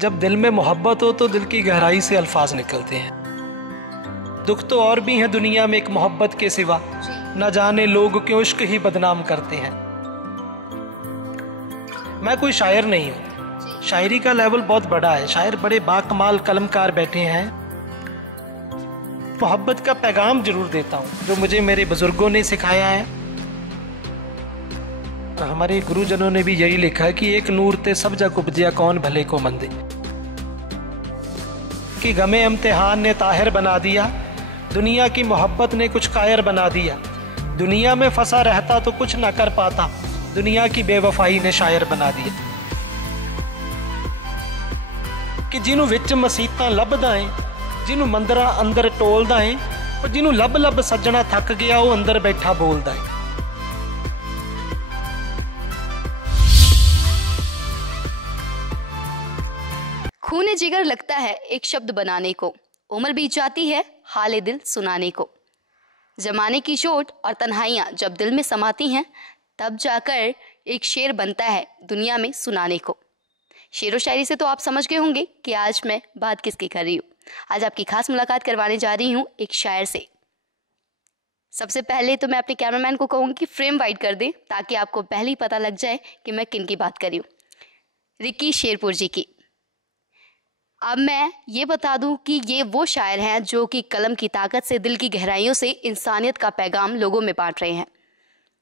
जब दिल में मोहब्बत हो तो दिल की गहराई से अल्फाज निकलते हैं। दुख तो और भी हैं दुनिया में एक मोहब्बत के सिवा, न जाने लोग क्यों इश्क ही बदनाम करते हैं। मैं कोई शायर नहीं हूँ, शायरी का लेवल बहुत बड़ा है, शायर बड़े बाकमाल कलमकार बैठे हैं। मोहब्बत का पैगाम जरूर देता हूँ जो मुझे मेरे बुजुर्गों ने सिखाया है। हमारे गुरुजनों ने भी यही लिखा है कि एक नूर ते सब जग उपजिया कौन भले को मंदे, कि गमे इम्तिहान ने ताहिर बना दिया, दुनिया की मोहब्बत ने कुछ कायर बना दिया। दुनिया में फंसा रहता तो कुछ ना कर पाता, दुनिया की बेवफाई ने शायर बना दिया। कि जिन्हों विच मसीतां लभदा है, जिन्हों मंदिरां अंदर टोलदा है, और जिन्हों लब लब सज्जना थक गया वो अंदर बैठा बोलदा है। खूने जिगर लगता है एक शब्द बनाने को, उम्र बीत जाती है हाले दिल सुनाने को। जमाने की चोट और तन्हाइयाँ जब दिल में समाती हैं, तब जाकर एक शेर बनता है दुनिया में सुनाने को। शेर व शायरी से तो आप समझ गए होंगे कि आज मैं बात किसकी कर रही हूँ। आज आपकी खास मुलाकात करवाने जा रही हूँ एक शायर से। सबसे पहले तो मैं अपने कैमरामैन को कहूँगी कि फ्रेम वाइड कर दें ताकि आपको पहले ही पता लग जाए कि मैं किन की बात कर रही हूँ, रिकी शेरपुर जी की। अब मैं ये बता दूं कि ये वो शायर हैं जो कि कलम की ताकत से दिल की गहराइयों से इंसानियत का पैगाम लोगों में बांट रहे हैं।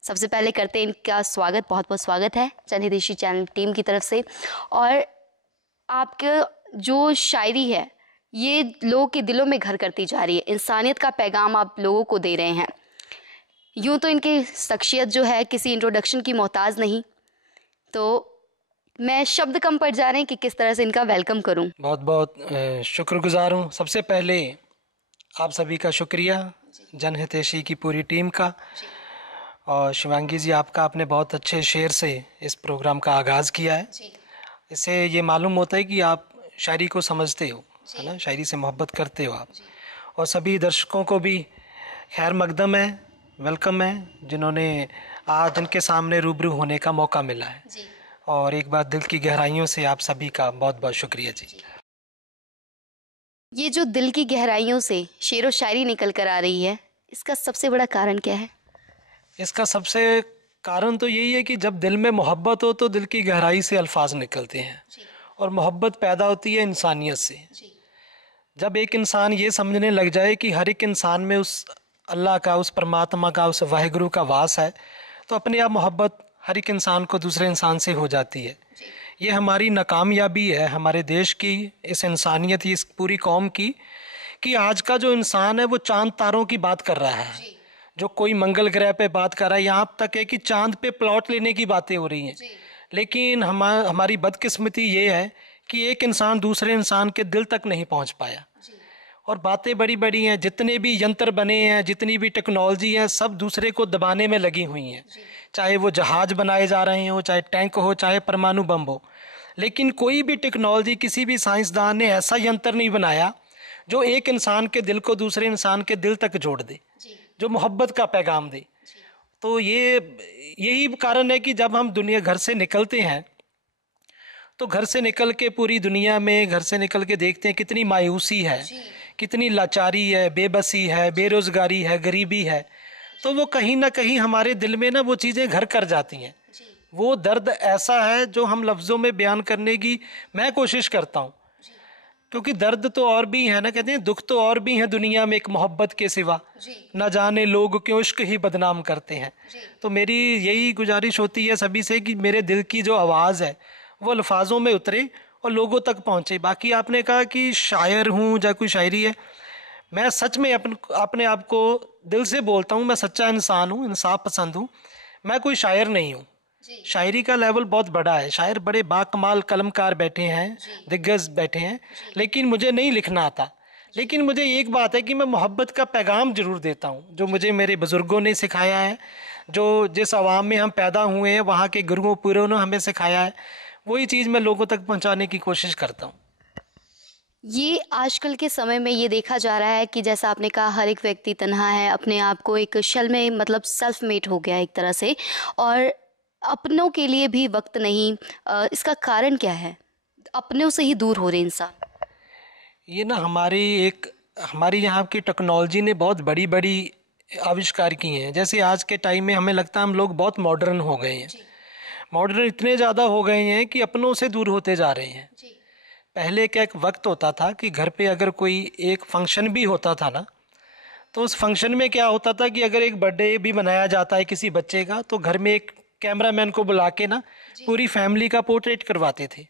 सबसे पहले करते हैं इनका स्वागत, बहुत बहुत स्वागत है चंद चैनल टीम की तरफ से। और आपके जो शायरी है ये लोगों के दिलों में घर करती जा रही है, इंसानियत का पैगाम आप लोगों को दे रहे हैं। यूँ तो इनकी शख्सियत जो है किसी इंट्रोडक्शन की मोहताज नहीं, तो मैं शब्द कम पड़ जा रहे हैं कि किस तरह से इनका वेलकम करूं। बहुत बहुत शुक्रगुजार हूँ। सबसे पहले आप सभी का शुक्रिया, जनहितैषी की पूरी टीम का, और शिवांगी जी आपका, आपने बहुत अच्छे शेर से इस प्रोग्राम का आगाज़ किया है। इससे ये मालूम होता है कि आप शायरी को समझते हो, है ना, शायरी से मोहब्बत करते हो आप। और सभी दर्शकों को भी खैर मकदम है, वेलकम है, जिन्होंने आज उनके सामने रूबरू होने का मौका मिला है। और एक बार दिल की गहराइयों से आप सभी का बहुत बहुत शुक्रिया जी। ये जो दिल की गहराइयों से शेर व शायरी निकल कर आ रही है, इसका सबसे बड़ा कारण क्या है? इसका सबसे कारण तो यही है कि जब दिल में मोहब्बत हो तो दिल की गहराई से अल्फाज निकलते हैं, और मोहब्बत पैदा होती है इंसानियत से। जब एक इंसान ये समझने लग जाए कि हर एक इंसान में उस अल्लाह का, उस परमात्मा का, उस वाहिगुरु का वास है, तो अपने आप मोहब्बत हर एक इंसान को दूसरे इंसान से हो जाती है। ये हमारी नाकामयाबी है, हमारे देश की, इस इंसानियत की, इस पूरी कौम की, कि आज का जो इंसान है वो चांद तारों की बात कर रहा है, जो कोई मंगल ग्रह पे बात कर रहा है, यहाँ तक है कि चांद पे प्लॉट लेने की बातें हो रही हैं। लेकिन हमारी बदकिस्मती ये है कि एक इंसान दूसरे इंसान के दिल तक नहीं पहुँच पाया। और बातें बड़ी बड़ी हैं, जितने भी यंत्र बने हैं, जितनी भी टेक्नोलॉजी है, सब दूसरे को दबाने में लगी हुई हैं। चाहे वो जहाज बनाए जा रहे हो, चाहे टैंक हो, चाहे परमाणु बम हो, लेकिन कोई भी टेक्नोलॉजी, किसी भी साइंसदान ने ऐसा यंत्र नहीं बनाया जो एक इंसान के दिल को दूसरे इंसान के दिल तक जोड़ दे, जो मोहब्बत का पैगाम दे। तो यही कारण है कि जब हम दुनिया घर से निकलते हैं तो घर से निकल के पूरी दुनिया में, घर से निकल के देखते हैं कितनी मायूसी है, कितनी लाचारी है, बेबसी है, बेरोजगारी है, गरीबी है। तो वो कहीं ना कहीं हमारे दिल में ना वो चीज़ें घर कर जाती हैं। वो दर्द ऐसा है जो हम लफ्ज़ों में बयान करने की मैं कोशिश करता हूँ, क्योंकि दर्द तो और भी है ना, कहते हैं दुख तो और भी हैं दुनिया में एक मोहब्बत के सिवा, न जाने लोग क्यों इश्क ही बदनाम करते हैं। तो मेरी यही गुजारिश होती है सभी से कि मेरे दिल की जो आवाज़ है वो अल्फाजों में उतरे और लोगों तक पहुँचे। बाकी आपने कहा कि शायर हूँ या कोई शायरी है, मैं सच में अपने आप को दिल से बोलता हूँ, मैं सच्चा इंसान हूँ, इंसाफ पसंद हूँ। मैं कोई शायर नहीं हूँ, शायरी का लेवल बहुत बड़ा है, शायर बड़े बाकमाल कलमकार बैठे हैं, दिग्गज बैठे हैं, लेकिन मुझे नहीं लिखना आता। लेकिन मुझे एक बात है कि मैं मोहब्बत का पैगाम जरूर देता हूँ जो मुझे मेरे बुजुर्गों ने सिखाया है, जो जिस आवाम में हम पैदा हुए हैं वहाँ के गुरुओं पीरों ने हमें सिखाया है, वही चीज़ मैं लोगों तक पहुँचाने की कोशिश करता हूँ। ये आजकल के समय में ये देखा जा रहा है कि जैसा आपने कहा हर एक व्यक्ति तन्हा है, अपने आप को एक शल में, मतलब सेल्फ मेड हो गया एक तरह से, और अपनों के लिए भी वक्त नहीं। इसका कारण क्या है? अपनों से ही दूर हो रहे इंसान? ये ना हमारी यहाँ की टेक्नोलॉजी ने बहुत बड़ी बड़ी आविष्कार किए हैं। जैसे आज के टाइम में हमें लगता है हम लोग बहुत मॉडर्न हो गए हैं। मॉडर्न इतने ज़्यादा हो गए हैं कि अपनों से दूर होते जा रहे हैं। पहले क्या एक वक्त होता था कि घर पे अगर कोई एक फंक्शन भी होता था ना, तो उस फंक्शन में क्या होता था कि अगर एक बर्थडे भी मनाया जाता है किसी बच्चे का, तो घर में एक कैमरामैन को बुला के ना पूरी फैमिली का पोर्ट्रेट करवाते थे।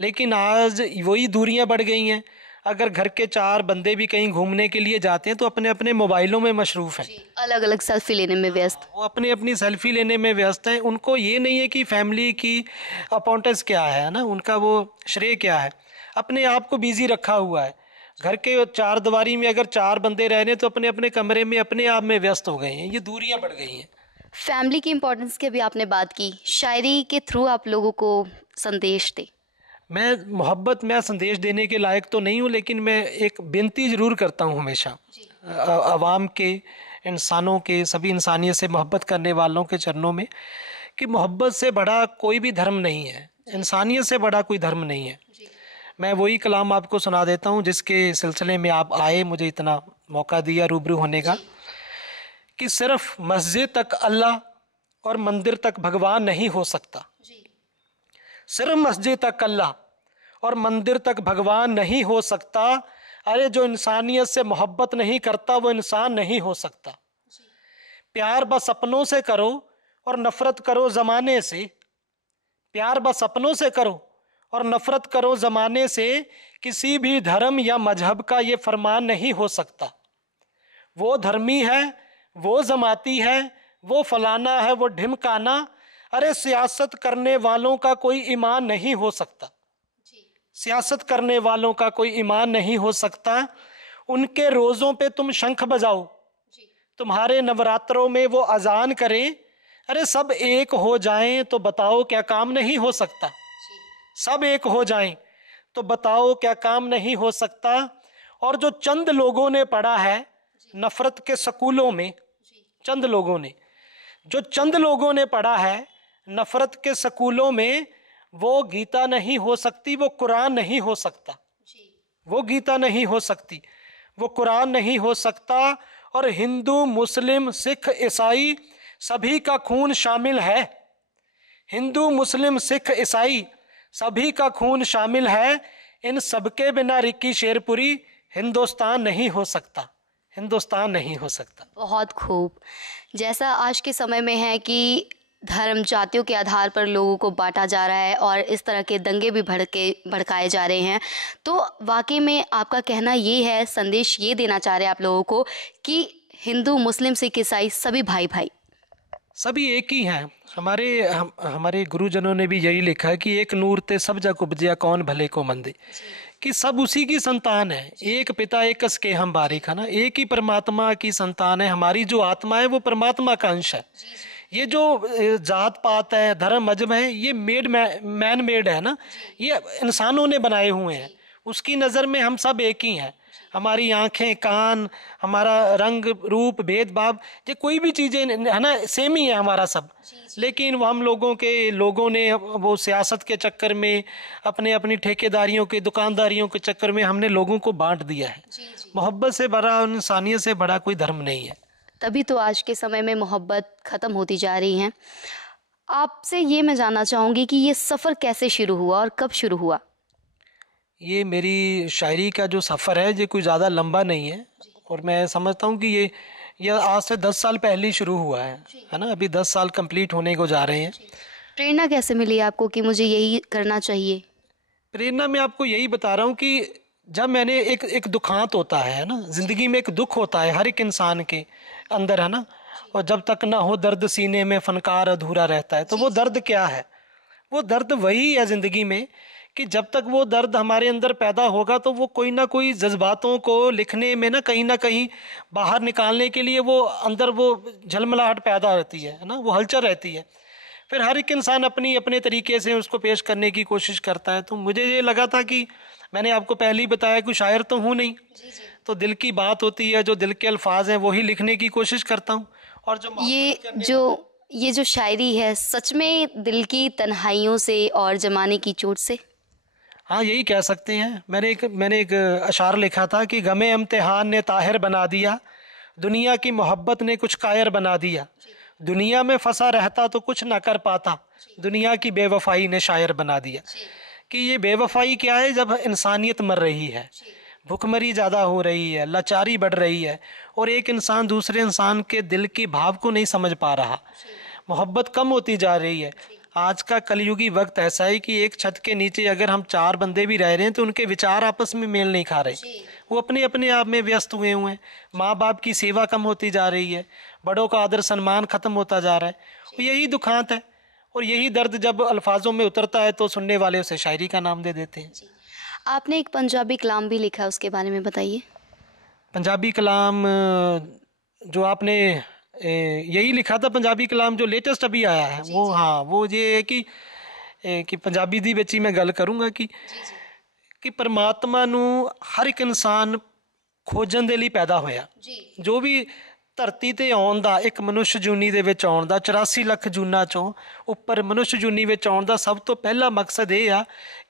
लेकिन आज वही दूरियां बढ़ गई हैं। अगर घर के 4 बंदे भी कहीं घूमने के लिए जाते हैं तो अपने अपने मोबाइलों में मशरूफ़ हैं, अलग अलग सेल्फी लेने में व्यस्त। वो अपनी अपनी सेल्फी लेने में व्यस्त हैं। उनको ये नहीं है कि फैमिली की अपॉर्टेंस क्या है ना, उनका वो श्रेय क्या है। अपने आप को बिजी रखा हुआ है। घर के 4 दीवारी में अगर 4 बंदे रह रहे हैं तो अपने अपने कमरे में अपने आप में व्यस्त हो गए हैं। ये दूरियां बढ़ गई हैं। फैमिली की इम्पोर्टेंस की भी आपने बात की, शायरी के थ्रू आप लोगों को संदेश दे। मैं संदेश देने के लायक तो नहीं हूँ, लेकिन मैं एक विनती ज़रूर करता हूँ हमेशा आवाम के, इंसानों के, सभी इंसानियत से मोहब्बत करने वालों के चरणों में, कि मोहब्बत से बड़ा कोई भी धर्म नहीं है, इंसानियत से बड़ा कोई धर्म नहीं है। मैं वही कलाम आपको सुना देता हूँ जिसके सिलसिले में आप आए, मुझे इतना मौका दिया रूबरू होने का, कि सिर्फ मस्जिद तक अल्लाह और मंदिर तक भगवान नहीं हो सकता। सिर्फ मस्जिद तक अल्लाह और मंदिर तक भगवान नहीं हो सकता। अरे जो इंसानियत से मोहब्बत नहीं करता वो इंसान नहीं हो सकता। प्यार बस अपनों से करो और नफरत करो ज़माने से। प्यार बस अपनों से करो और नफरत करो ज़माने से। किसी भी धर्म या मजहब का ये फरमान नहीं हो सकता। वो धर्मी है, वो जमाती है, वो फलाना है, वो ढिमकाना। अरे सियासत करने वालों का कोई ईमान नहीं हो सकता। सियासत करने वालों का कोई ईमान नहीं हो सकता। उनके रोज़ों पे तुम शंख बजाओ, तुम्हारे नवरात्रों में वो अजान करें। अरे सब एक हो जाएं तो बताओ क्या काम नहीं हो सकता। सब एक हो जाएं तो बताओ क्या काम नहीं हो सकता। और जो चंद लोगों ने पढ़ा है नफरत के स्कूलों में, चंद लोगों ने पढ़ा है नफरत के स्कूलों में, वो गीता नहीं हो सकती, वो कुरान नहीं हो सकता। वो गीता नहीं हो सकती, वो कुरान नहीं हो सकता। और हिंदू, मुस्लिम, सिख, ईसाई सभी का खून शामिल है। हिंदू, मुस्लिम, सिख, ईसाई सभी का खून शामिल है। इन सबके बिना रिक्की शेरपुरी हिंदुस्तान नहीं हो सकता। हिंदुस्तान नहीं हो सकता। बहुत खूब। जैसा आज के समय में है कि धर्म, जातियों के आधार पर लोगों को बांटा जा रहा है और इस तरह के दंगे भी भड़काए जा रहे हैं, तो वाकई में आपका कहना ये है, संदेश ये देना चाह रहे हैं आप लोगों को कि हिंदू, मुस्लिम, सिख, ईसाई सभी भाई भाई, सभी एक ही हैं। हमारे गुरुजनों ने भी यही लिखा है कि एक नूर ते सब जग उपजिया कौन भले को मंदे, कि सब उसी की संतान है। एक पिता एक कस के हम बारिक है ना, एक ही परमात्मा की संतान है। हमारी जो आत्मा है वो परमात्मा का अंश है। ये जो जात पात है, धर्म, मजहब है, ये मैन मेड है ना, ये इंसानों ने बनाए हुए हैं। उसकी नज़र में हम सब एक ही हैं। हमारी आंखें, कान, हमारा रंग, रूप, भेदभाव, ये कोई भी चीज़ें है ना, सेम ही है हमारा सब। लेकिन वो हम लोगों ने वो सियासत के चक्कर में, अपनी ठेकेदारियों के, दुकानदारियों के चक्कर में हमने लोगों को बांट दिया है। मोहब्बत से बड़ा, इंसानियत से बड़ा कोई धर्म नहीं है। तभी तो आज के समय में मोहब्बत ख़त्म होती जा रही है। आपसे ये मैं जानना चाहूँगी कि ये सफ़र कैसे शुरू हुआ और कब शुरू हुआ? ये मेरी शायरी का जो सफ़र है ये कोई ज़्यादा लंबा नहीं है, और मैं समझता हूँ कि ये आज से 10 साल पहले ही शुरू हुआ है ना। अभी 10 साल कंप्लीट होने को जा रहे हैं। प्रेरणा कैसे मिली आपको कि मुझे यही करना चाहिए? प्रेरणा मैं आपको यही बता रहा हूँ कि जब मैंने एक दुखांत होता है ना, ज़िंदगी में एक दुख होता है हर एक इंसान के अंदर, है ना। और जब तक ना हो दर्द सीने में फनकार अधूरा रहता है। तो वो दर्द क्या है? वो दर्द वही है ज़िंदगी में कि जब तक वो दर्द हमारे अंदर पैदा होगा तो वो कोई ना कोई जज्बातों को लिखने में ना कहीं बाहर निकालने के लिए वो अंदर वो झलमलाहट पैदा रहती है ना, वो हलचल रहती है। फिर हर एक इंसान अपने तरीके से उसको पेश करने की कोशिश करता है। तो मुझे ये लगा था कि मैंने आपको पहले ही बताया कि शायर तो हूँ नहीं, तो दिल की बात होती है, जो दिल के अल्फाज हैं वही लिखने की कोशिश करता हूँ। और ये जो शायरी है सच में दिल की तन्हाइयों से और जमाने की चोट से। हाँ, यही कह सकते हैं। मैंने एक अशार लिखा था कि गमे इम्तिहान ने ताहिर बना दिया, दुनिया की मोहब्बत ने कुछ कायर बना दिया, दुनिया में फंसा रहता तो कुछ ना कर पाता, दुनिया की बेवफाई ने शायर बना दिया। कि ये बेवफाई क्या है? जब इंसानियत मर रही है, भुखमरी ज़्यादा हो रही है, लाचारी बढ़ रही है, और एक इंसान दूसरे इंसान के दिल की भाव को नहीं समझ पा रहा, मोहब्बत कम होती जा रही है। आज का कलयुगी वक्त ऐसा है कि एक छत के नीचे अगर हम 4 बंदे भी रह रहे हैं तो उनके विचार आपस में मेल नहीं खा रहे, वो अपने अपने आप में व्यस्त हुए हैं। माँ बाप की सेवा कम होती जा रही है, बड़ों का आदर सम्मान खत्म होता जा रहा है। यही दुखांत है, और यही दर्द जब अल्फाजों में उतरता है तो सुनने वाले उसे शायरी का नाम दे देते हैं। आपने एक पंजाबी कलाम भी लिखा, उसके बारे में बताइए। पंजाबी कलाम जो आपने यही लिखा था, पंजाबी कलाम जो लेटेस्ट अभी आया है वो, हाँ, वो ये है कि पंजाबी दी विच ही मैं गल करूँगा कि परमात्मा नू हर एक इंसान खोजन दे लई पैदा होया। जो भी धरती ते आउण दा, एक मनुष्य जूनी दे विच आउण दा, 84 ਲੱਖ जूना चों उपर मनुष्य जूनी विच आउण दा सब तो पहला मकसद ये आ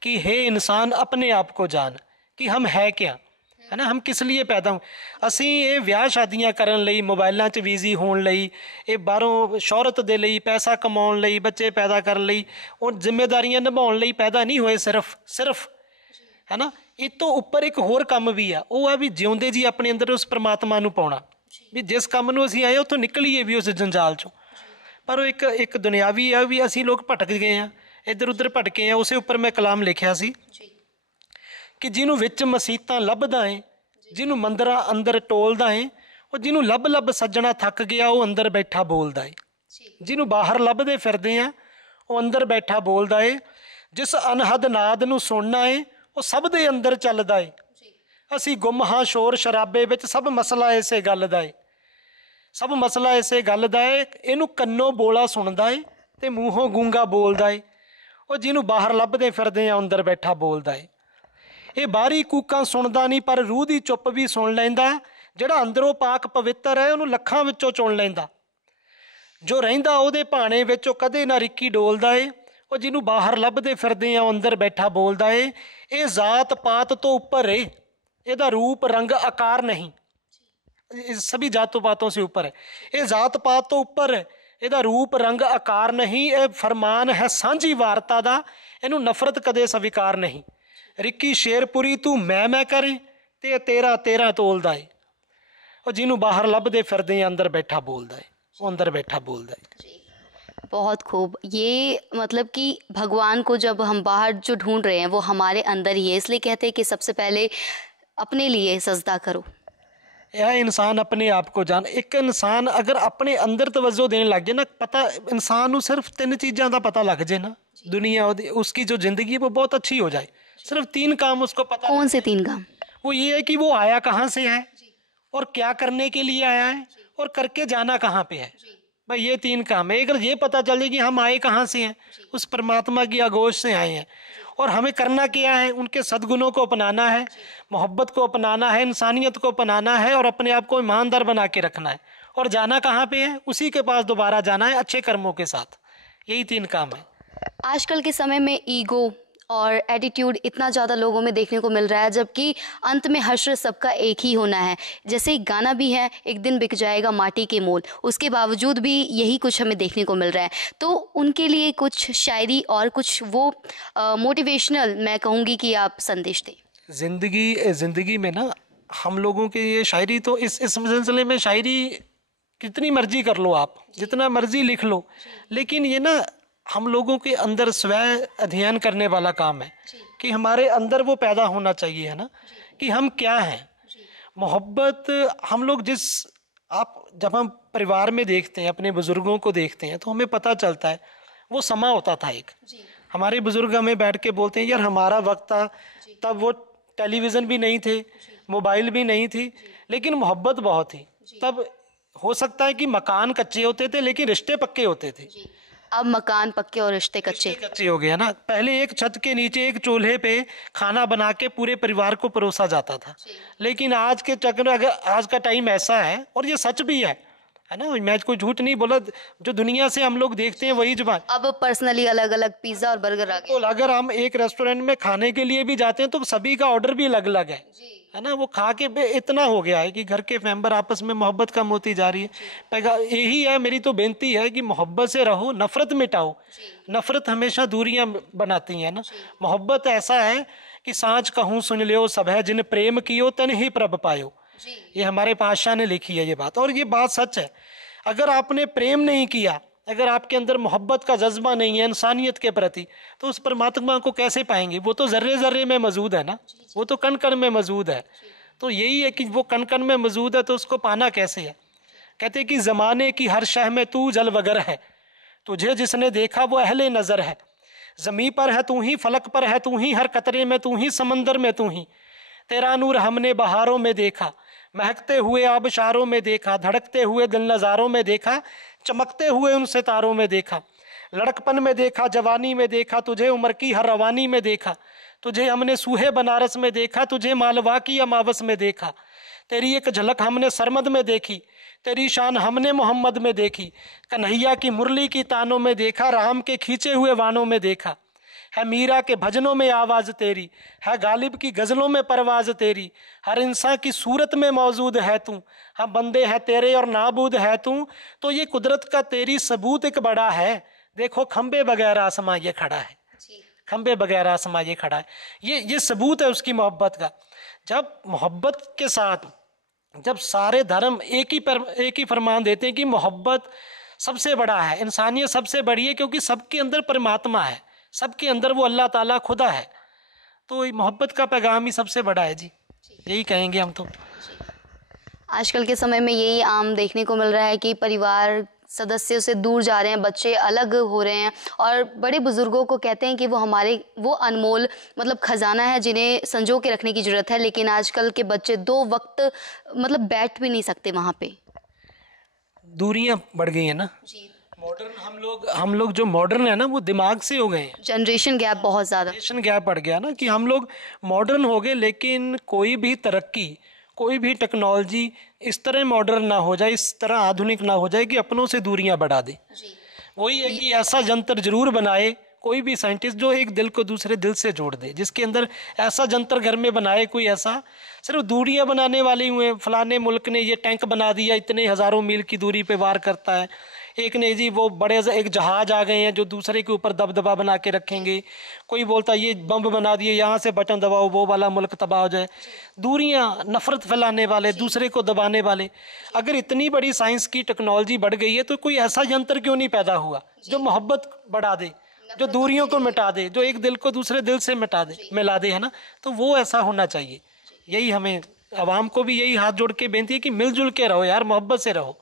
कि हे इंसान अपने आप को जान कि हम है क्या, है ना, हम किस लिए पैदा हो। असी ये विआह शादियां करन लई, मोबाइलों च बिजी होण लई, ये बाहरों शोहरत दे लई, पैसा कमाउण लई, बच्चे पैदा करन लई और जिम्मेदारियां निभाउण लई पैदा नहीं होए सिर्फ, है ना। इस तो उपर एक होर काम भी आ, वो आ भी जिउंदे जी अपने अंदर उस परमात्मा नू पाउणा, भी जिस काम नू असीं आए उत्थों निकलीए भी उस जंजाल चों। पर वो एक दुनियावी आ भी असीं लोग भटक गए हैं, इधर उधर भटके हैं। उसे उपर मैं कलाम लिखिया सी कि जिन्हों विच मसीतां लभदा है, जिन्हों मंदिरां अंदर टोलदा है, और जिन्हों लभ लभ सज्जणा थक गया वो अंदर बैठा बोलदा है, जिन्हों बाहर लभदे फिरदे हैं वो अंदर बैठा बोलदा है, जिस अनहद नाद नूं सुनना है वो सब दे अंदर चलदा है, असी गुम हाँ शोर शराबे विच सब मसला इसे गल दा है, सब मसला इसे गल दा है, इनू कन्नों बोला सुनदा है ते मूहों गूंगा बोलदा है, और जिन्हों बाहर लभदे फिरदे हैं अंदर बैठा बोलदा है। ये बाहरी कूकां सुनदा नहीं पर रूह दी चुप भी सुन लैंदा, जिहड़ा अंदरों पाक पवित्र है उन्होंने लखां विचों चुन लैंदा, जो रहिंदा उहदे भाणे विच कदे ना रिक्की डोलदा है, और जिन्हों बाहर लभदे फिरदे हैं अंदर बैठा बोलदा है। ये जात पात तो उपर है, इहदा रूप रंग आकार नहीं, सभी जातों पातों से ऊपर है। ये जात पात तो ऊपर है, इहदा रूप रंग आकार नहीं, ये फरमान है सांझी वारता दा, इहनूं नफरत कदे स्वीकार नहीं। रिक्की शेरपुरी तू मैं करे ते तेरा तेरा तोलदा है, और जिन्हों बाहर लभदे फिरदे अंदर बैठा बोलदा है, वो अंदर बैठा बोलदा है। बहुत खूब। ये मतलब कि भगवान को जब हम बाहर जो ढूंढ रहे हैं वो हमारे अंदर ही है, इसलिए कहते हैं कि सबसे पहले अपने लिए सजदा करो। यह इंसान अपने आप को जान। एक इंसान अगर अपने अंदर तवज्जो देने लग जाए ना, पता इंसान को सिर्फ 3 चीज़ों का पता लग जाए ना, दुनिया उसकी जो जिंदगी है वो बहुत अच्छी हो जाए। सिर्फ 3 काम उसको पता। कौन से 3 काम? वो ये है कि वो आया कहाँ से है और क्या करने के लिए आया है और करके जाना कहाँ पे है। भाई ये 3 काम है। अगर ये पता चल जाए कि हम आए कहाँ से हैं, उस परमात्मा की आगोश से आए हैं, और हमें करना क्या है, उनके सद्गुणों को अपनाना है, मोहब्बत को अपनाना है, इंसानियत को अपनाना है, और अपने आप को ईमानदार बना के रखना है, और जाना कहाँ पे है, उसी के पास दोबारा जाना है अच्छे कर्मों के साथ। यही 3 काम है। आजकल के समय में ईगो और एटीट्यूड इतना ज़्यादा लोगों में देखने को मिल रहा है, जबकि अंत में हश्र सबका एक ही होना है। जैसे एक गाना भी है, एक दिन बिक जाएगा माटी के मोल, उसके बावजूद भी यही कुछ हमें देखने को मिल रहा है। तो उनके लिए कुछ शायरी और कुछ वो मोटिवेशनल मैं कहूँगी कि आप संदेश दें। ज़िंदगी में ना हम लोगों के ये शायरी तो इस सिलसिले में शायरी कितनी मर्जी कर लो आप, जितना मर्जी लिख लो, लेकिन ये ना हम लोगों के अंदर स्वयं अध्ययन करने वाला काम है कि हमारे अंदर वो पैदा होना चाहिए, है ना, कि हम क्या हैं। मोहब्बत हम लोग जब हम परिवार में देखते हैं, अपने बुजुर्गों को देखते हैं, तो हमें पता चलता है वो समा होता था एक। हमारे बुजुर्ग हमें बैठ के बोलते हैं यार हमारा वक्त था, तब वो टेलीविज़न भी नहीं थे, मोबाइल भी नहीं थी, लेकिन मोहब्बत बहुत थी। तब हो सकता है कि मकान कच्चे होते थे लेकिन रिश्ते पक्के होते थे। अब मकान पक्के और रिश्ते कच्चे हो गया ना। पहले एक छत के नीचे एक चूल्हे पे खाना बना के पूरे परिवार को परोसा जाता था, लेकिन आज के चक्कर अगर आज का टाइम ऐसा है, और ये सच भी है है ना, मैं कोई झूठ नहीं बोला, जो दुनिया से हम लोग देखते हैं वही जुबान। अब पर्सनली अलग अलग पिज्जा और बर्गर आ गए। तो अगर हम एक रेस्टोरेंट में खाने के लिए भी जाते हैं तो सभी का ऑर्डर भी अलग अलग है ना, वो खा के इतना हो गया है कि घर के मेंबर आपस में मोहब्बत कम होती जा रही है। यही है मेरी तो बेनती है कि मोहब्बत से रहो, नफरत मिटाओ। नफरत हमेशा दूरियां बनाती है ना, मोहब्बत ऐसा है कि सांझ कहूँ सुन लियो सब है, जिन प्रेम कियो तन ही प्रभ पायो। ये हमारे पातशाह ने लिखी है ये बात, और ये बात सच है। अगर आपने प्रेम नहीं किया, अगर आपके अंदर मोहब्बत का जज्बा नहीं है इंसानियत के प्रति, तो उस परमात्मा को कैसे पाएंगे? वो तो जर्रे जर्रे में मौजूद है ना, वो तो कण कण में मौजूद है। तो यही है कि वो कण कण में मौजूद है, तो उसको पाना कैसे है? कहते कि जमाने की हर शह में तू जल वगर है, तुझे जिसने देखा वो अहले नजर है। जमी पर है तू ही, फलक पर है तू ही, हर कतरे में तू ही, समंदर में तू ही। तेरा नूर हमने बहारों में देखा, महकते हुए आबशारों में देखा, धड़कते हुए दिल नज़ारों में देखा, चमकते हुए उन सितारों में देखा। लड़कपन में देखा, जवानी में देखा, तुझे उम्र की हर रवानी में देखा। तुझे हमने सूहे बनारस में देखा, तुझे मालवा की अमावस में देखा। तेरी एक झलक हमने सरमद में देखी, तेरी शान हमने मोहम्मद में देखी। कन्हैया की मुरली की तानों में देखा, राम के खींचे हुए वानों में देखा। है मीरा के भजनों में आवाज़ तेरी, है गालिब की गज़लों में परवाज़ तेरी। हर इंसान की सूरत में मौजूद है तू, हम बंदे हैं तेरे और नाबूद है तू। तो ये कुदरत का तेरी सबूत एक बड़ा है, देखो खंबे बगैर आसमां ये खड़ा है, खंबे बगैर आसमां ये खड़ा है। ये सबूत है उसकी मोहब्बत का। जब मोहब्बत के साथ, जब सारे धर्म एक ही फरमान देते हैं कि मोहब्बत सबसे बड़ा है, इंसानियत सबसे बड़ी है, क्योंकि सबके अंदर परमात्मा है, सबके अंदर वो अल्लाह ताला खुदा है। तो मोहब्बत का पैगाम ही सबसे बड़ा है जी, यही कहेंगे हम तो। आजकल के समय में यही आम देखने को मिल रहा है कि परिवार सदस्यों से दूर जा रहे हैं, बच्चे अलग हो रहे हैं, और बड़े बुजुर्गों को कहते हैं कि वो अनमोल मतलब खजाना है जिन्हें संजो के रखने की ज़रूरत है। लेकिन आजकल के बच्चे 2 वक्त मतलब बैठ भी नहीं सकते वहाँ पे। दूरियां बढ़ गई है ना जी। मॉडर्न हम लोग जो मॉडर्न है ना, वो दिमाग से हो गए हैं। जनरेशन गैप बहुत ज़्यादा, जनरेशन गैप बढ़ गया ना, कि हम लोग मॉडर्न हो गए, लेकिन कोई भी तरक्की, कोई भी टेक्नोलॉजी इस तरह मॉडर्न ना हो जाए, इस तरह आधुनिक ना हो जाए कि अपनों से दूरियां बढ़ा दे। वही है कि ऐसा जंतर जरूर बनाए कोई भी साइंटिस्ट जो एक दिल को दूसरे दिल से जोड़ दे, जिसके अंदर ऐसा जंतर घर में बनाए कोई, ऐसा सिर्फ दूरियां बनाने वाले हुए। फलाने मुल्क ने ये टैंक बना दिया, इतने हज़ारों मील की दूरी पे वार करता है। एक ने जी वो बड़े एक जहाज आ गए हैं जो दूसरे के ऊपर दबदबा बना के रखेंगे। कोई बोलता है ये बम बना दिए, यहाँ से बटन दबाओ वो वाला मुल्क तबाह हो जाए। दूरियां, नफरत फैलाने वाले, दूसरे को दबाने वाले। अगर इतनी बड़ी साइंस की टेक्नोलॉजी बढ़ गई है तो कोई ऐसा यंत्र क्यों नहीं पैदा हुआ जो मोहब्बत बढ़ा दे, जो दूरियों को मिटा दे, जो एक दिल को दूसरे दिल से मिला दे, है ना। तो वो ऐसा होना चाहिए। यही हमें आवाम को भी यही हाथ जोड़ के बेनती है कि मिलजुल के रहो यार, मोहब्बत से रहो।